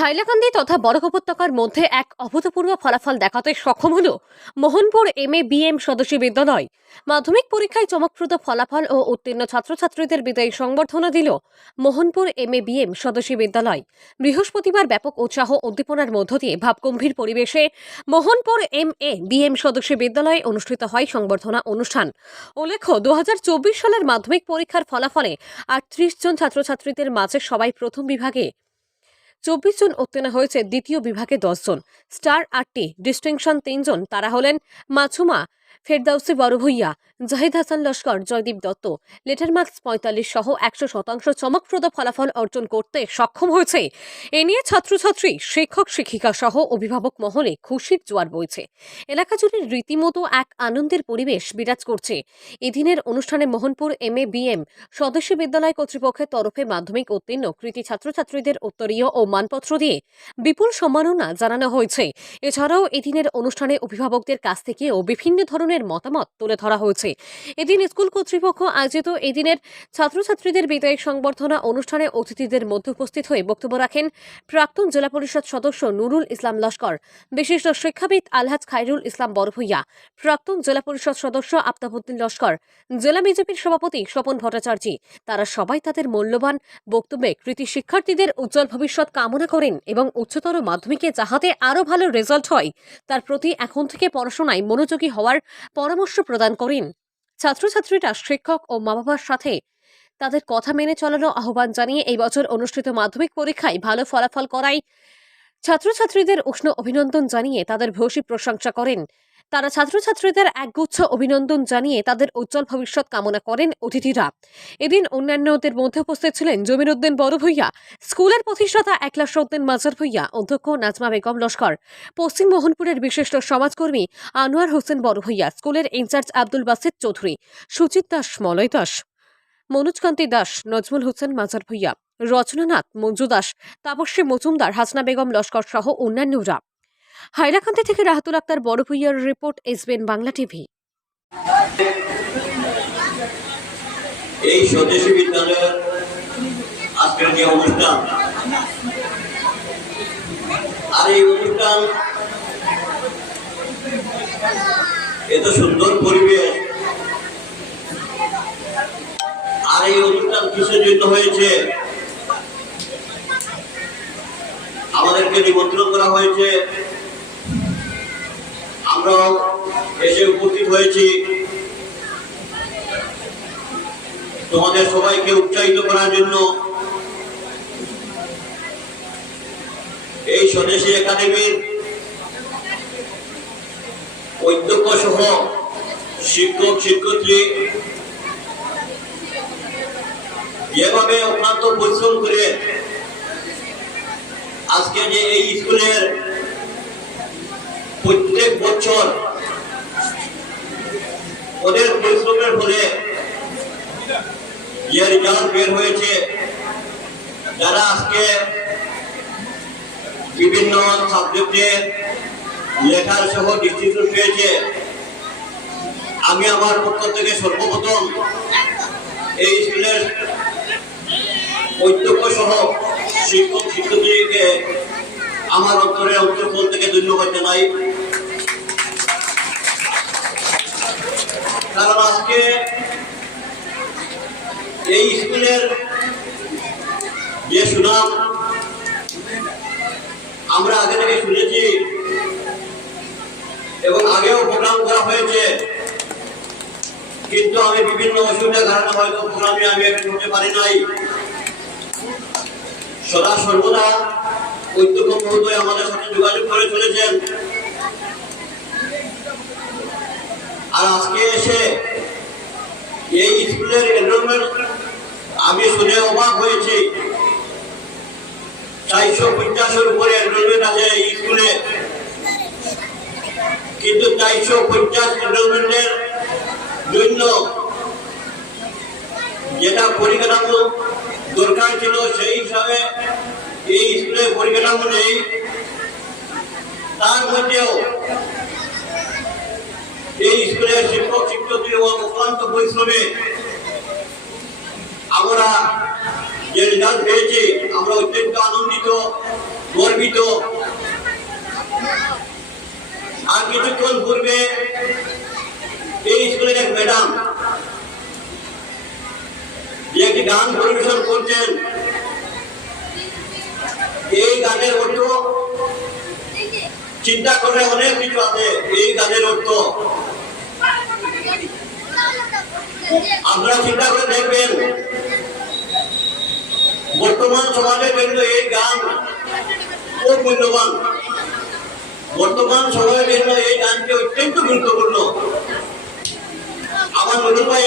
হাইলাকান্দি তথা বরাক উপত্যকার মধ্যে এক অভূতপূর্ব ফলাফল দেখাতে সক্ষম হল মোহনপুর MABM সদস্যী বিদ্যালয়। মাধ্যমিক পরীক্ষায় চমকপ্রদ ফলাফল ও উত্তীর্ণ ছাত্রছাত্রীদের বিদায়ী সংবর্ধনা দিল মোহনপুর MABM সদস্যী বিদ্যালয়। বৃহস্পতিবার ব্যাপক উৎসাহ উদ্দীপনার মধ্য দিয়ে ভাবগম্ভীর পরিবেশে মোহনপুর MABM সদস্যী বিদ্যালয়ে অনুষ্ঠিত হয় সংবর্ধনা অনুষ্ঠান। উল্লেখ্য, 2024 সালের মাধ্যমিক পরীক্ষার ফলাফলে 38 জন ছাত্রছাত্রীদের মাঝে সবাই প্রথম বিভাগে, 24 জন উত্তীর্ণ হয়েছে, দ্বিতীয় বিভাগে 10 জন, স্টার 8টি, ডিস্টিংশন 3 জন। তারা হলেন মাছুমা ফেরদাউসি বড়ভূইয়া, জাহিদ হাসান লস্কর, জয়দীপ দত্ত। লেটার মার্কস 45 সহ 100% চমকপ্রদ ফলাফল অর্জন করতে সক্ষম হয়েছে। এ নিয়ে ছাত্রছাত্রী, শিক্ষক শিক্ষিকা সহ অভিভাবক মহলে খুশির জোয়ার বইছে। এলাকা জুড়ে রীতিমতো এক আনন্দের পরিবেশ বিরাজ করছে। এদিনের অনুষ্ঠানে মোহনপুর MABM সদস্য বিদ্যালয় কর্তৃপক্ষের তরফে মাধ্যমিক উত্তীর্ণ কৃতী ছাত্রছাত্রীদের উত্তরীয় ও মানপত্র দিয়ে বিপুল সম্মাননা জানানো হয়েছে। এছাড়াও এদিনের অনুষ্ঠানে অভিভাবকদের কাছ থেকেও বিভিন্ন ধরনের মতামত তুলে ধরা হয়েছে। এদিন স্কুল কর্তৃপক্ষ আয়োজিত এদিনের ছাত্রছাত্রীদের বিদায়ী সংবর্ধনা অনুষ্ঠানে অতিথিদের মধ্যে উপস্থিত হয়ে বক্তব্য রাখেন প্রাক্তন জেলা পরিষদ সদস্য নুরুল ইসলাম লস্কর, বিশিষ্ট শিক্ষাবিদ আলহাজ খায়রুল ইসলাম বড়ভূইয়া, প্রাক্তন জেলা পরিষদ সদস্য আফতাবউদ্দিন লস্কর, জেলা বিজেপির সভাপতি স্বপন ভট্টাচার্য। তারা সবাই তাদের মূল্যবান বক্তব্যে কৃতী শিক্ষার্থীদের উজ্জ্বল ভবিষ্যৎ কামনা করেন এবং উচ্চতর মাধ্যমিকে যাহাতে আরও ভালো রেজাল্ট হয় তার প্রতি এখন থেকে পড়াশোনায় মনোযোগী হওয়ার পরামর্শ প্রদান করেন। ছাত্রছাত্রীরা শিক্ষক ও মা বাবার সাথে তাদের কথা মেনে চলানো আহ্বান জানিয়ে এই বছর অনুষ্ঠিত মাধ্যমিক পরীক্ষায় ভালো ফলাফল করায় ছাত্রছাত্রীদের উষ্ণ অভিনন্দন জানিয়ে তাদের ভূয়সী প্রশংসা করেন। তারা ছাত্রছাত্রীদের একগুচ্ছ অভিনন্দন জানিয়ে তাদের উজ্জ্বল ভবিষ্যৎ কামনা করেন অতিথিরা। এদিন অন্যান্যদের মধ্যে উপস্থিত ছিলেন জমির উদ্দিন বড়ভূইয়া, স্কুলের প্রতিষ্ঠাতা একলাশ উদ্দিন মাজার ভূইয়া, অধ্যক্ষ নাজমা বেগম লস্কর, পশ্চিম মোহনপুরের বিশিষ্ট সমাজকর্মী আনোয়ার হোসেন বড়ভূইয়া, স্কুলের ইনচার্জ আব্দুল বাসিত চৌধুরী, সুচিত দাস, মলয় দাস, মনোজকান্তি দাস, নজমুল হোসেন মাজার ভূইয়া, রচনানাথ মঞ্জু দাস, তাপস্বী মজুমদার, হাসনা বেগম লস্কর সহ অন্যান্যরা। হাইলাকান্দি থেকে রাহাতুল আক্তার বড়ভূইয়ার রিপোর্ট, SBN বাংলা টিভি। এই স্বদেশী বিদ্যালয়ের আজকের যে অনুষ্ঠান, আর এই অনুষ্ঠান এত সুন্দর পরিবেশ, আর এই অনুষ্ঠান কিসের জন্য হয়েছে? আমাদেরকে নিমন্ত্রণ করা হয়েছে, আমরা এসে উপস্থিত হয়েছি তোমাদের সবাইকে উৎসাহিত করার জন্য। এই স্বদেশী একাডেমির অধ্যক্ষ সহ শিক্ষক শিক্ষার্থী যেভাবে অক্লান্ত পরিশ্রম করে আজকে যে এই স্কুলের প্রত্যেক বছর ওদের পরিশ্রমের ফলে যে রেজাল্ট বের হয়েছে, যারা আজকে বিভিন্ন সাবজেক্টে লেখার সহ ডিস্ট্রিবিউশন পেয়েছে, আমি আমার পক্ষ থেকে সর্বপ্রথম এই স্কুলের অধ্যক্ষ সহ শিক্ষক শিক্ষার্থীকে আমার অন্তরের অন্তঃস্থল থেকে ধন্যবাদ জানাই। কারণ আজকে এই স্কুলের যে সুনাম আমরা আগে থেকে শুনেছি এবং আগেও প্রোগ্রাম করা হয়েছে, কিন্তু আমি বিভিন্ন অসুবিধার কারণে হয়তো প্রোগ্রামে আমি করতে পারি নাই। সদা সর্বদা অধ্যক্ষ মহোদয় আমাদের সাথে যোগাযোগ করে চলেছেন, আর আজকে এসে এই স্কুলের এনরোলমেন্ট আমি শুনে অবাক হয়েছি। 450-এর উপরে এনরোলমেন্ট আছে এই স্কুলে, কিন্তু 450 এনরোলমেন্টের জন্য যেটা পরিকাঠামো দরকার ছিল সেই হিসাবে এই স্কুলে পরিকাঠামো নেই। তার মধ্যেও এই স্কুলের শিক্ষক শিক্ষার্থী ও অক্লান্ত পরিশ্রমে আমরা যে রেজাল্ট পেয়েছি, আমরা অত্যন্ত আনন্দিত গর্বিত। আর কিছুক্ষণ পূর্বে এই স্কুলের এক ম্যাডাম যে একটি গান পরিবেশন করছেন, এই গানের অর্থ চিন্তা করলে অনেক কিছু আছে। এই গানের অর্থ আপনারা চিন্তা করে দেখবেন, বর্তমান সমাজের জন্য এই গান খুব মূল্যবান। বর্তমান সময়ের জন্য এই গানটি অত্যন্ত গুরুত্বপূর্ণ। আমার নতুন ভাই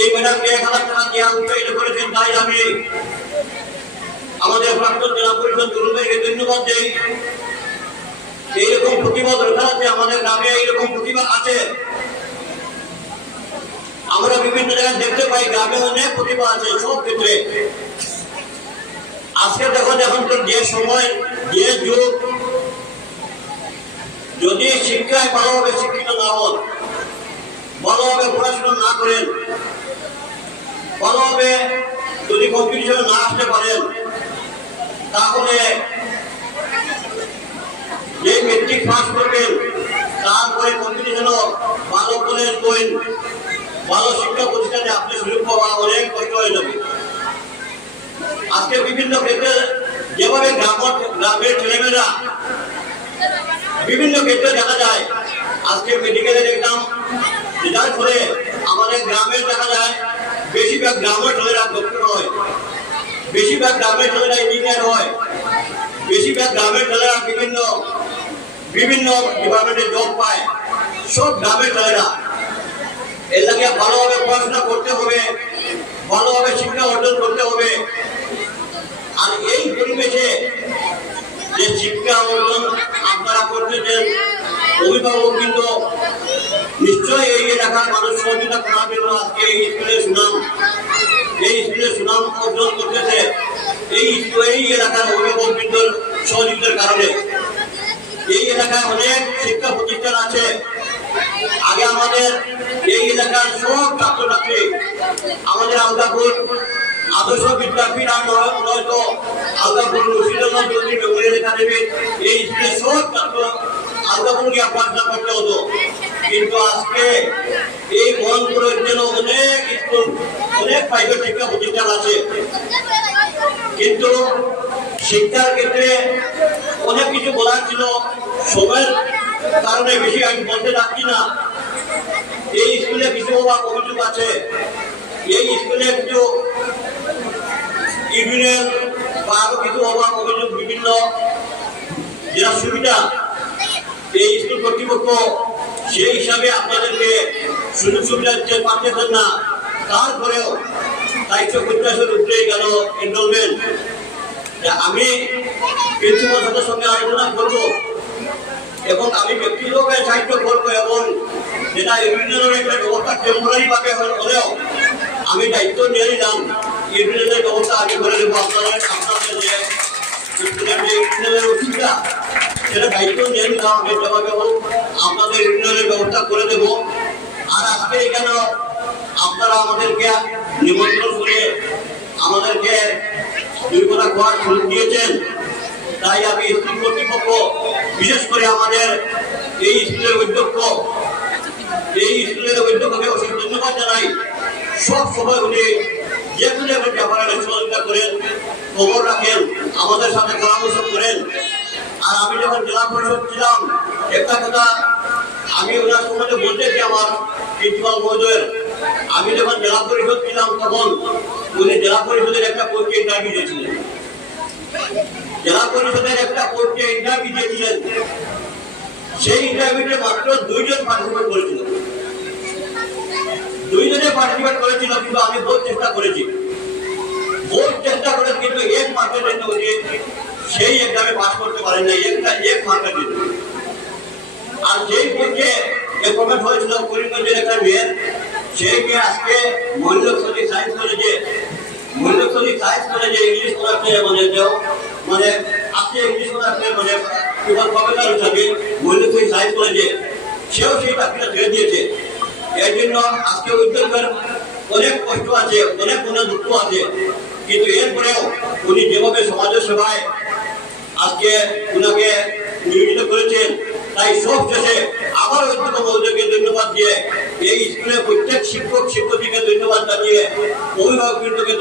এই ম্যাডামকে 1,000 টাকা দেওয়া উৎসাহিত করেছেন, তাই আমি আমাদের প্রাক্তন জেলা পরিষদ তরুণ ভাইকে ধন্যবাদ দিই। এইরকম প্রতিভা দরকার আছে, আমাদের গ্রামে এইরকম প্রতিভা আছে। আমরা বিভিন্ন জায়গায় দেখতে পাই গ্রামে অনেক প্রতিভা আছে সব ক্ষেত্রে। আজকে দেখুন, এখন তো যে সময় যে যুগ, যদি শিক্ষায় ভালোভাবে শিক্ষিত না হন, ভালোভাবে পড়াশোনা না করেন, ভালোভাবে যদি কম্পিটিশনে না আসতে পারেন, তাহলে যে মেট্রিক পাস করবেন তারপরে কম্পিটিশনও ভালো কলেজ বইন, ভালো শিক্ষা প্রতিষ্ঠানে আপনি সুযোগ পাওয়া অনেক কষ্ট হয়ে যাবে। আজকে বিভিন্ন ক্ষেত্রে যেভাবে গ্রামের ছেলেমেয়েরা বিভিন্ন ক্ষেত্রে দেখা যায়, আজকে মেডিকেলের এক্সাম রেজাল্ট করে আমাদের গ্রামের দেখা যায় বেশিরভাগ গ্রামের ছেলেরা ডক্টর হয়, বেশিরভাগ গ্রামের ছেলেরা ইঞ্জিনিয়ার হয়, বেশিরভাগ গ্রামের ছেলেরা বিভিন্ন বিভিন্ন ডিপার্টমেন্টে জব পায়, সব গ্রামের ছেলেরা। এর লাগে ভালোভাবে পড়াশোনা করতে হবে, ভালোভাবে শিক্ষা অর্জন করতে হবে। আর এই পরিবেশে যে শিক্ষা অর্জন আপনারা করতেছেন, অভিভাবক কিন্তু নিশ্চয়ই এই এলাকার মানুষ সহযোগিতা করার জন্য আজকে এই স্কুলের সুনাম অর্জন করতেছে। এই এলাকার অভিভাবক কিন্তু সহযোগিতার কারণে এই এলাকায় অনেক শিক্ষা প্রতিষ্ঠান আছে। আগে আমাদের এই এলাকার সব ছাত্রছাত্রী আমাদের আলতাপুর আদর্শ বিদ্যাপীঠ আর নয়তো আলতাপুর মুর্শিদাবাদ চৌধুরী মেমোরিয়াল একাডেমি, এই স্কুলের সব ছাত্র আলতাপুর গিয়ে পড়াশোনা করতে হতো। কিন্তু আজকে এই মোহনপুরের জন্য অনেক স্কুল, অনেক প্রাইভেট শিক্ষা প্রতিষ্ঠান আছে, কিন্তু শিক্ষার ক্ষেত্রে অনেক কিছু বলার ছিল, সময়ের কারণে বেশি আমি বলতে চাচ্ছি না। এই স্কুলে কিছু অভিযোগ আছে, এই স্কুলে কিছু ইউনিয়ন বা আরো কিছু অভিযোগ, বিভিন্ন যেটা সুবিধা এই স্কুল কর্তৃপক্ষ সেই হিসাবে আপনাদেরকে সুযোগ সুবিধা দিতে পারতেছেন না। তারপরেও 450 উপরে গেল এনরোলমেন্ট। আমি প্রিন্সিপাল স্যারের সঙ্গে আলোচনা করবো এবং আমি ব্যক্তিগতভাবে সাহায্য করবো, এবং যেটা ইউনিয়নের একটা ব্যবস্থা টেম্পোরারি ভাবে হলেও আমি দায়িত্ব নিয়ে নিলাম, ইউনিয়নের ব্যবস্থা আমি করে দেবো। আপনাদের যে ইউনিয়নের অসুবিধা সেটা দায়িত্ব নিয়ে নিলাম, আমি যেভাবে হোক আপনাদের ইউনিয়নের ব্যবস্থা করে দেবো। আর আজকে এখানে আপনারা আমাদেরকে নিমন্ত্রণ করে আমাদেরকে দুই কথা খাওয়ার সুযোগ দিয়েছেন, তাই আমি স্কুল কর্তৃপক্ষ, বিশেষ করে আমাদের এই স্কুলের অধ্যক্ষকে অশেষ ধন্যবাদ জানাই। সব সময় উনি যে কোনো ব্যাপারে সহযোগিতা করেন, খবর রাখেন, আমাদের সাথে পরামর্শ করেন। আর আমি যখন জেলা পরিষদ ছিলাম, একটা কথা আমি ওনার সম্বন্ধে বলতে চাই, আমার প্রিন্সিপাল মহোদয়ের, আমি যখন জেলা পরিষদ ছিলাম তখন উনি জেলা পরিষদের একটা পোস্টে ইন্টারভিউ দিয়েছিলেন, জেলা পরিষদের একটা পোস্টে ইন্টারভিউ দিয়েছিলেন। সেই ইন্টারভিউতে মাত্র 2 জন পার্টিসিপেট করেছিল, 2 জনে পার্টিসিপেট করেছিল, কিন্তু আমি বহুত চেষ্টা করেছি, কিন্তু 1 মার্কের জন্য উনি সেই এক্সামে পাস করতে পারেন না, এক মার্কের জন্য। আর যেই পোস্টে এপয়েন্টমেন্ট হয়েছিল করিমগঞ্জের একটা মেয়ের, সেই মেয়ে আজকে মহিলাক্ষী সায়েন্স কলেজে ইংলিশ পড়াচ্ছে, মানে আজকে ইংলিশ পড়াচ্ছে, মানে প্রফেসর হিসাবে মহিলাক্ষী সায়েন্স কলেজে, সেও সেই চাকরিটা ছেড়ে দিয়েছে। এর জন্য আজকে উদ্যোগের অনেক কষ্ট আছে, অনেক দুঃখ আছে, কিন্তু এরপরেও উনি যেভাবে সমাজের সেবায় আজকে উনাকে নিয়োজিত করেছেন। তাই সব শেষে আবার অধ্যক্ষ মহোদয়কে ধন্যবাদ দিয়ে এই স্কুলের প্রত্যেক শিক্ষক শিক্ষককে ধন্যবাদ জানিয়ে অভিভাবকবৃন্দকে